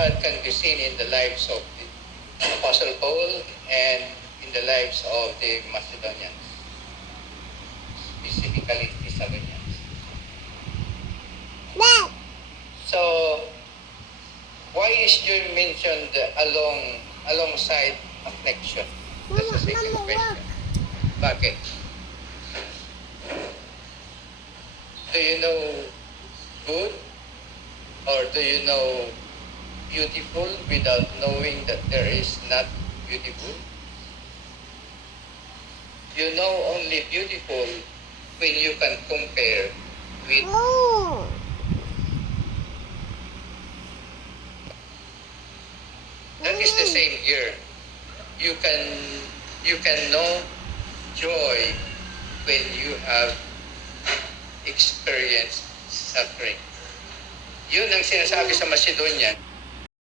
God can be seen in the lives of the Apostle Paul and in the lives of the Macedonians, specifically Thessalonians. So, why is John mentioned alongside affliction? That's the second question. Bakit? Do you know good or do you know beautiful without knowing that there is not beautiful? You know only beautiful when you can compare with that is the same here. You can know joy when you have experienced suffering. Yun ang sinasabi sa Macedonia.